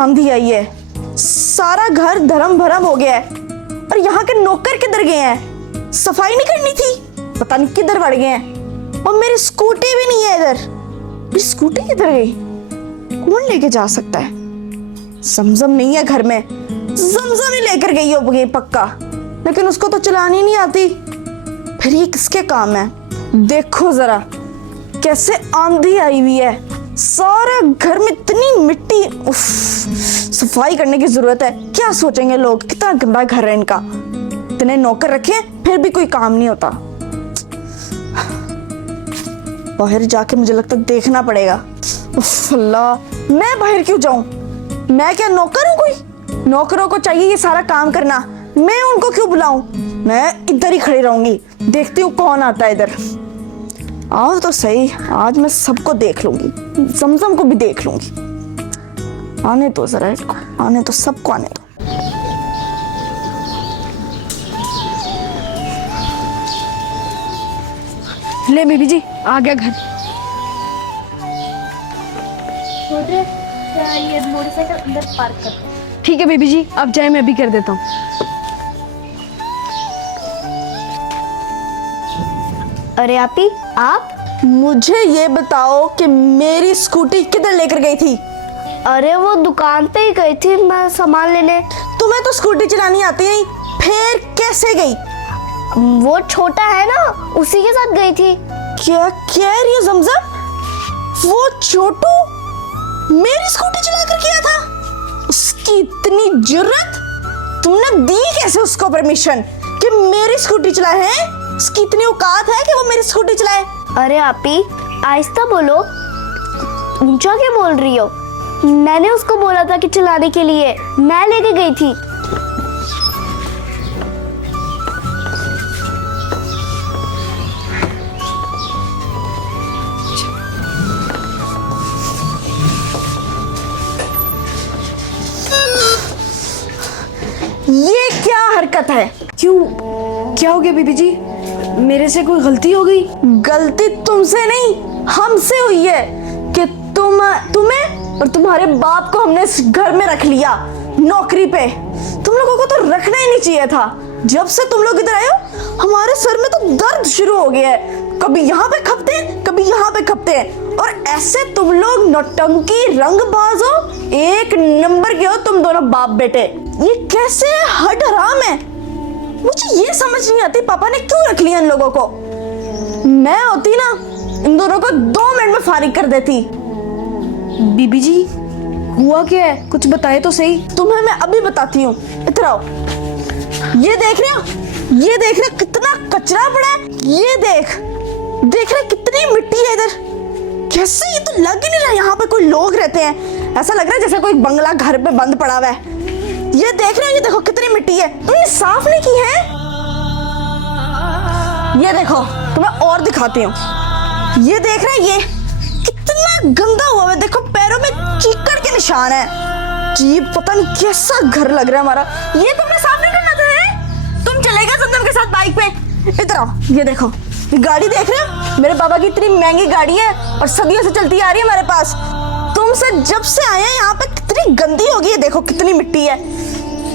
आंधी आई है, सारा घर धर्म भरम हो गया है। और यहाँ के नौकर किधर गए हैं? सफाई नहीं करनी थी, पता नहीं किधर बढ़ गए हैं। और मेरी स्कूटी भी नहीं है इधर। मेरी स्कूटी किधर गई? कौन लेके जा सकता है? समझम नहीं है घर में, जमजम ही लेकर गई होगी पक्का, लेकिन उसको तो चलानी नहीं आती। फिर ये किसके काम है? देखो जरा कैसे आंधी आई हुई है, सारा घर में इतनी मिट्टी। उफ, सफाई करने की जरूरत है। क्या सोचेंगे लोग, कितना गंदा घर है इनका। इतने नौकर रखे फिर भी कोई काम नहीं होता। बाहर जाके मुझे लगता है देखना पड़ेगा। उफ अल्लाह, मैं बाहर क्यों जाऊं? मैं क्या नौकर हूं कोई? नौकरों को चाहिए ये सारा काम करना, मैं उनको क्यों बुलाऊं? मैं इधर ही खड़ी रहूंगी, देखती हूँ कौन आता है इधर। आओ तो सही, आज मैं सबको देख लूंगी, जमजम को भी देख लूंगी। आने दो जरा इसको, आने दो, सबको आने दो। ले बेबी जी, आ गया घर। ये मोटरसाइकिल अंदर पार्क कर। ठीक है बेबी जी, आप जाए, मैं अभी कर देता हूँ। अरे आपी, आप मुझे ये बताओ कि मेरी स्कूटी किधर लेकर गई थी? अरे वो दुकान पे ही गई थी मैं सामान लेने। तुम्हें तो स्कूटी चलानी आती नहीं, फिर कैसे गई? वो छोटा है ना, उसी के साथ गई थी। क्या कह रही हो जमजम? वो छोटू मेरी स्कूटी चलाकर गया था? उसकी इतनी जुर्रत! तुमने दी कैसे उसको परमिशन कि मेरी स्कूटी चलाए? है उसकी इतनी औकात है कि वो मेरी स्कूटी चलाए? अरे आपी, आहिस्ता बोलो, ऊंचा क्या बोल रही हो? मैंने उसको बोला था कि चलाने के लिए, मैं लेके गई थी। ये क्या हरकत है? क्यों, क्या हो गया बेबी जी? मेरे से कोई गलती हो गई? गलती तुमसे नहीं, हमसे हुई है कि तुम्हें और तुम्हारे बाप को हमने इस घर में रख लिया नौकरी पे। तुम लोगों को तो रखना ही नहीं चाहिए था। जब से तुम लोग इधर आए हो, हमारे सर में तो दर्द शुरू हो गया है। कभी यहाँ पे खपते हैं, कभी यहाँ पे खपते हैं। और ऐसे तुम लोग नौटंकी रंगबाज हो, एक नंबर के हो तुम दोनों बाप बेटे। ये कैसे हद हराम है? मुझे ये समझ नहीं आती पापा ने क्यों रख लिया इन लोगों को। मैं होती ना, इन दोनों को 2 मिनट में फारिग कर देती। बीबी जी, हुआ क्या है? कुछ बताए तो सही। तुम्हें मैं अभी बताती हूँ, इधर आओ। ये देख रहे हो, ये देख रहे हो कितना कचरा पड़ा है? ये देख रहे कितनी मिट्टी है इधर। कैसे, ये तो लग ही नहीं रहा यहाँ पे कोई लोग रहते हैं। ऐसा लग रहा है जैसे कोई बंगला घर पे बंद पड़ा हुआ है। ये देख रहे हो, ये देखो कितनी मिट्टी है। तुमने साफ नहीं की है? ये देखो, तुम्हें और दिखाती हूँ। ये देख रहे हैं, ये कितना गंदा हुआ है। देखो पैरों में कीचड़ के निशान है। जी पता नहीं कैसा घर लग रहा है हमारा। ये तुमने साफ नहीं करना था है? तुम चलेगा जमजम के साथ बाइक पे? इधर आओ, ये देखो, ये गाड़ी देख रहे हो? मेरे बाबा की इतनी महंगी गाड़ी है और सदियों से चलती आ रही है हमारे पास। तुमसे जब से आए हैं यहाँ पे कितनी गंदी होगी। ये देखो कितनी मिट्टी है।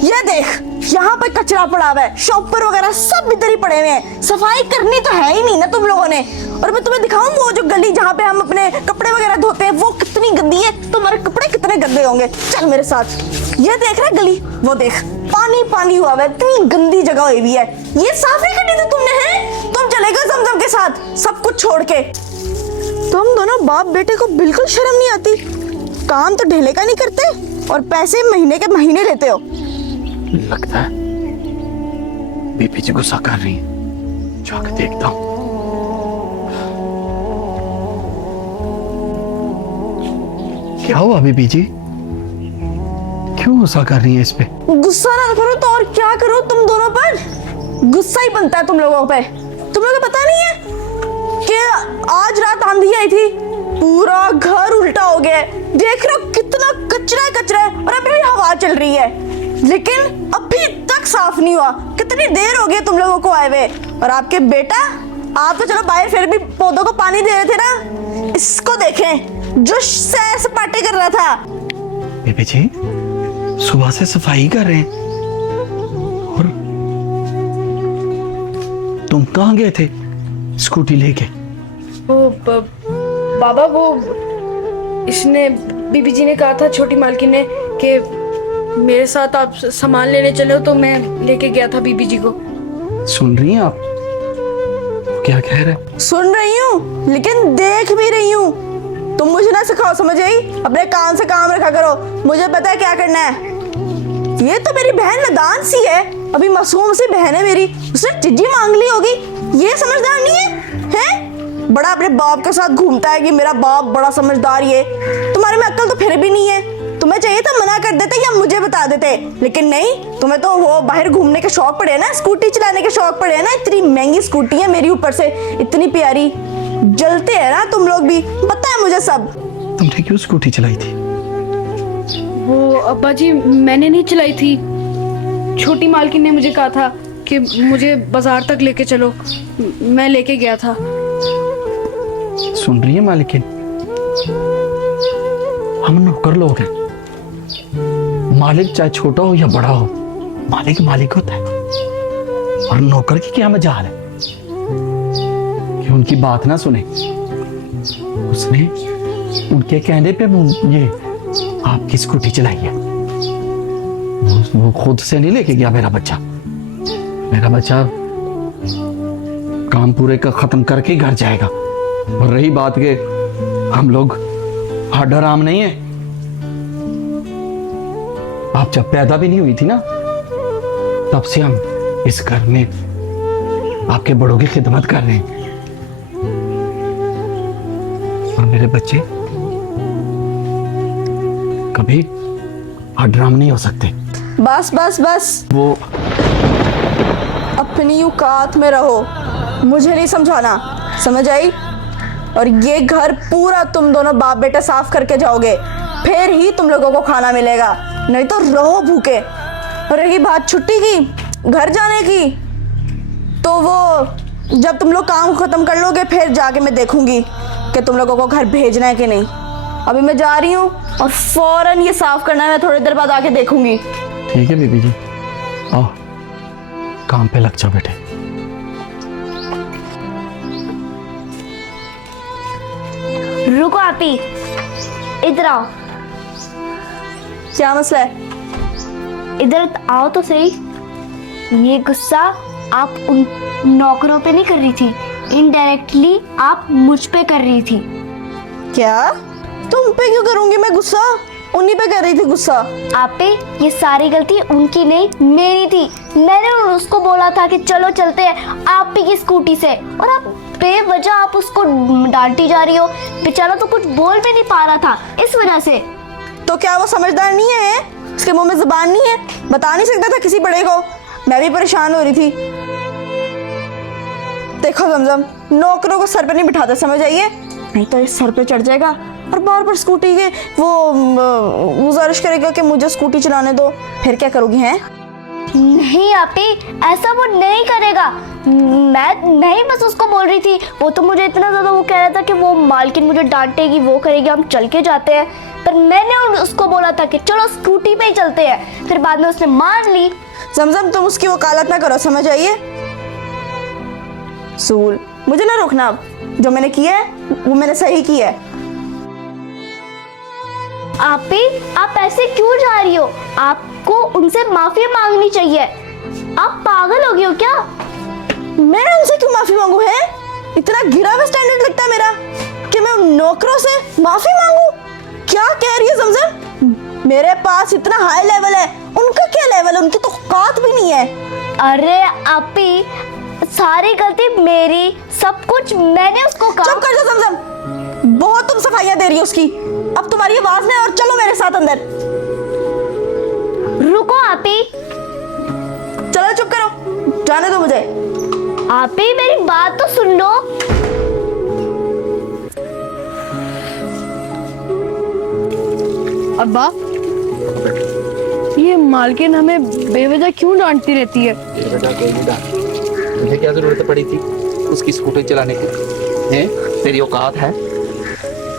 ये देख, यहाँ पे कचरा पड़ा हुआ है, शॉपर वगैरह सब इधर ही पड़े हुए हैं। सफाई करनी तो है ही नहीं ना तुम लोगों ने। और मैं तुम्हें दिखाऊं वो जो गली जहाँ पे हम अपने कपड़े वगैरह धोते हैं, वो कितनी गंदी है। तुम्हारे कपड़े कितने गंदे होंगे। चल मेरे साथ। ये देख रहा गली, वो देख पानी पानी हुआ है, इतनी गंदी जगह हुई हुई है। ये साफ नहीं करनी थी तुमने, है? तुम चलेगा जमजम के साथ सब कुछ छोड़ के। तुम दोनों बाप बेटे को बिल्कुल शर्म नहीं आती। काम तो ढेले का नहीं करते और पैसे महीने के महीने लेते हो। लगता है बीबी जी गुस्सा कर रही है, जाकर देखता हूं। क्या हुआ बीबी जी? क्यों गुस्सा कर रही है इस पे? गुस्सा ना करो तो और क्या करो, तुम दोनों पर गुस्सा ही बनता है तुम लोगों पे। तुम लोगों को पता नहीं है कि आज रात आंधी आई थी, पूरा घर उल्टा हो गया। देख रहे हो कितना कचरा कचरा है और अभी भी हवा चल रही है, लेकिन अभी तक साफ नहीं हुआ। कितनी देर हो गई तुम लोगों को आए हुए। और आपके बेटा, आप तो चलो बाहर फिर भी पौधों को पानी दे रहे थे ना। इसको देखें जो सैर सपाटे कर रहा था। बेबी जी सुबह से सफाई कर रहे हैं और तुम कहाँ गए थे स्कूटी लेके? बाबा वो इसने बीबी जी ने कहा था छोटी मालकिन ने कि मेरे साथ आप सामान लेने चले हो, तो मैं लेके गया था बीबी जी को। सुन रही हैं आप क्या कह रहे हैं? सुन रही हूँ लेकिन देख भी रही हूँ। तुम मुझे ना सिखाओ, समझ आई? अपने काम से काम रखा करो, मुझे पता है क्या करना है। ये तो मेरी बहन नादान सी है, अभी मासूम सी बहन है मेरी, उसने चिज्जी मांग ली होगी। ये समझदार नहीं है, हैं? बड़ा अपने बाप के साथ घूमता है कि मेरा बाप बड़ा समझदार ये। तुम्हारे में अक्ल तो फिर भी नहीं है। तुम्हें चाहिए था मना कर देते या मुझे बता देते, लेकिन नहीं, तुम्हें तो वो बाहर घूमने के शौक पड़े ना, स्कूटी चलाने के शौक पड़े ना। इतनी महंगी स्कूटी है मेरी, ऊपर से इतनी प्यारी। जलते हैं ना तुम लोग भी, पता है मुझे सब। तुमने क्यों स्कूटी चलाई थी? वो अब्बा जी मैंने नहीं चलाई थी, छोटी मालकिन ने मुझे कहा था कि मुझे बाजार तक लेके चलो, मैं लेके गया था। सुन रही है मालिकिन, हम नौकर लोग हैं। मालिक चाहे छोटा हो या बड़ा हो, मालिक मालिक होता है। और नौकर की क्या मजाल है कि उनकी बात ना सुने। उसने उनके कहने पे ये आपकी स्कूटी चलाई है। वो खुद से नहीं लेके गया मेरा बच्चा। मेरा बच्चा काम पूरे का खत्म करके घर जाएगा। और रही बात के हम लोग हड्डा राम नहीं है। आप जब पैदा भी नहीं हुई थी ना, तब से हम इस घर में आपके बड़ों की खिदमत कर रहे हैं। और मेरे बच्चे कभी हड्डराम नहीं हो सकते। बस बस बस, वो अपनी औकात में रहो, मुझे नहीं समझाना, समझ आई? और ये घर पूरा तुम दोनों बाप बेटा साफ करके जाओगे, फिर ही तुम लोगों को खाना मिलेगा, नहीं तो रहो भूखे। रही बात छुट्टी की, घर जाने की, तो वो जब तुम लोग काम खत्म कर लोगे फिर जाके मैं देखूंगी कि तुम लोगों को घर भेजना है कि नहीं। अभी मैं जा रही हूँ और फौरन ये साफ करना है, मैं थोड़ी देर बाद आके देखूंगी। ठीक है बीबी जी, आओ काम पे लग जाओ बेटे। रुको आपी, इधर आओ। क्या मसला है? इधर आओ तो सही। ये गुस्सा आप उन नौकरों पे नहीं कर रही थी, इनडायरेक्टली आप मुझ पे कर रही थी। क्या? तुम पे क्यों करूंगी मैं गुस्सा? उन्हीं पे कर रही थी गुस्सा। आप पे ये सारी गलती उनकी नहीं मेरी थी। मैंने उसको बोला था कि चलो चलते हैं आप ही की स्कूटी से, और आप बेवजह आप उसको डांटी जा रही हो। बेचारा तो कुछ बोल भी नहीं पा रहा था इस वजह से। तो क्या वो समझदार नहीं है? उसके मुंह में जुबान नहीं है? बता नहीं सकता था किसी बड़े को? मैं भी परेशान हो रही थी। देखो जमजम, नौकरों को सर पे नहीं बिठाते, समझ आइए? नहीं तो इस सर पे चढ़ जाएगा और बार बार स्कूटी के वो गुजारिश करेगा कि मुझे स्कूटी चलाने दो। फिर क्या करोगी? हैं? नहीं आपी, ऐसा वो नहीं करेगा। मैं नहीं बस उसको बोल रही थी, वो तो मुझे इतना ज्यादा वो कह रहा था कि वो मालकिन मुझे डांटेगी, वो करेगी, हम चल के जाते हैं। पर मैंने उसको बोला था कि चलो स्कूटी पे ही चलते हैं, फिर बाद में उसने मान ली। जमजम तुम उसकी वकालत ना करो, समझ आइए? सूल, मुझे ना रोकना। अब जो मैंने किया है वो मैंने सही किया है। आपी, आप ऐसे क्यों जा रही हो? आपको उनसे माफी मांगनी चाहिए। आप पागल हो गए हो क्या? मैं उनसे क्यों माफी मांगू? है इतना गिरा हुआ स्टैंडर्ड लगता है मेरा कि मैं उन नौकरों से माफी मांगू? क्या कह रही है जमजम? मेरे पास इतना हाई लेवल है, उनका क्या लेवल है? उनकी तो औकात भी नहीं है। अरे आपी, सारी गलती मेरी, सब कुछ मैंने उसको कहा। चुप कर जाओ जमजम, बहुत तुम सफाइयां दे रही हो उसकी। अब तुम्हारी आवाज नहीं, और चलो मेरे साथ अंदर। रुको आपी। चलो चुप करो, जाने दो मुझे। आपी मेरी बात तो सुन लो। अब्बा, ये मालकिन हमें बेवजह क्यों डांटती रहती है? बेवजह कोई नहीं डांट। मुझे क्या जरूरत पड़ी थी उसकी स्कूटी चलाने की? हैं? तेरी औकात है?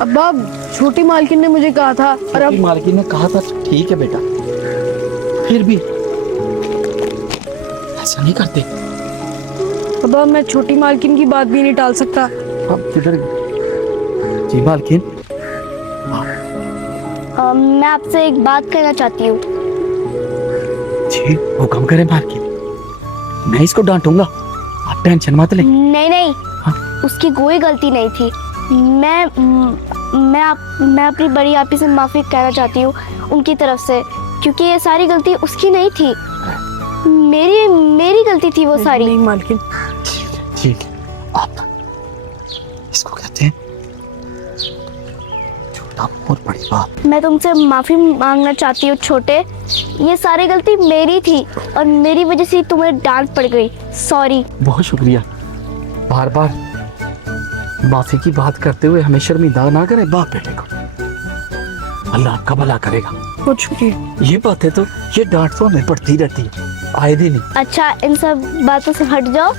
अब्बा छोटी मालकिन ने मुझे कहा था और अब मालकिन ने कहा था ठीक है बेटा, फिर भी ऐसा नहीं करते। अब्बा मैं छोटी मालकिन की बात भी नहीं टाल सकता। अब किधर जी मालकिन? मैं आपसे एक बात कहना चाहती हूँ। जी हुक्म करें मालकिन, मैं इसको डांटूंगा, आप टेंशन मत ले। नहीं नहीं, हाँ? उसकी कोई गलती नहीं थी। मैं अपनी बड़ी आपी से माफी कहना चाहती हूँ उनकी तरफ से, क्योंकि ये सारी गलती उसकी नहीं थी, मेरी गलती थी वो सारी। नहीं मालकिन, ठीक है, आप इसको कहते हैं छोटा और बड़ी बात। मैं तुमसे माफी मांगना चाहती हूँ छोटे, ये सारी गलती मेरी थी और मेरी वजह से तुम्हें डांट पड़ गई। सॉरी। बहुत शुक्रिया। बार बार माफी की बात करते हुए हमें शर्मिंदा ना करें बाप बेटे को। अल्लाह आपका भला करेगा। बहुत शुक्रिया। ये बातें तो, ये डांट तो हमें पड़ती रहती है आए दिन ही। अच्छा इन सब बातों से हट जाओ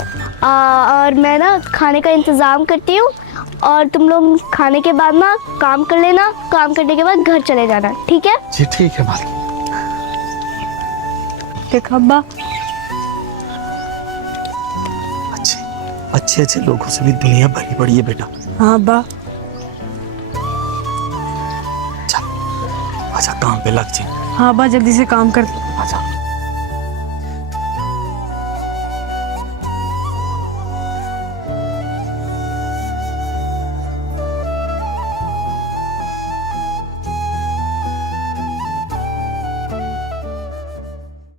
और मैं ना खाने का इंतज़ाम करती हूँ और तुम लोग खाने के बाद ना काम कर लेना, काम करने के बाद घर चले जाना, ठीक है? जी ठीक है मालिक। देखा अब्बा, अच्छे अच्छे लोगों से भी दुनिया भरी पड़ी है बेटा। हाँ अब्बा। अच्छा काम पे लग जाए। हाँ अब्बा, जल्दी से काम कर। अच्छा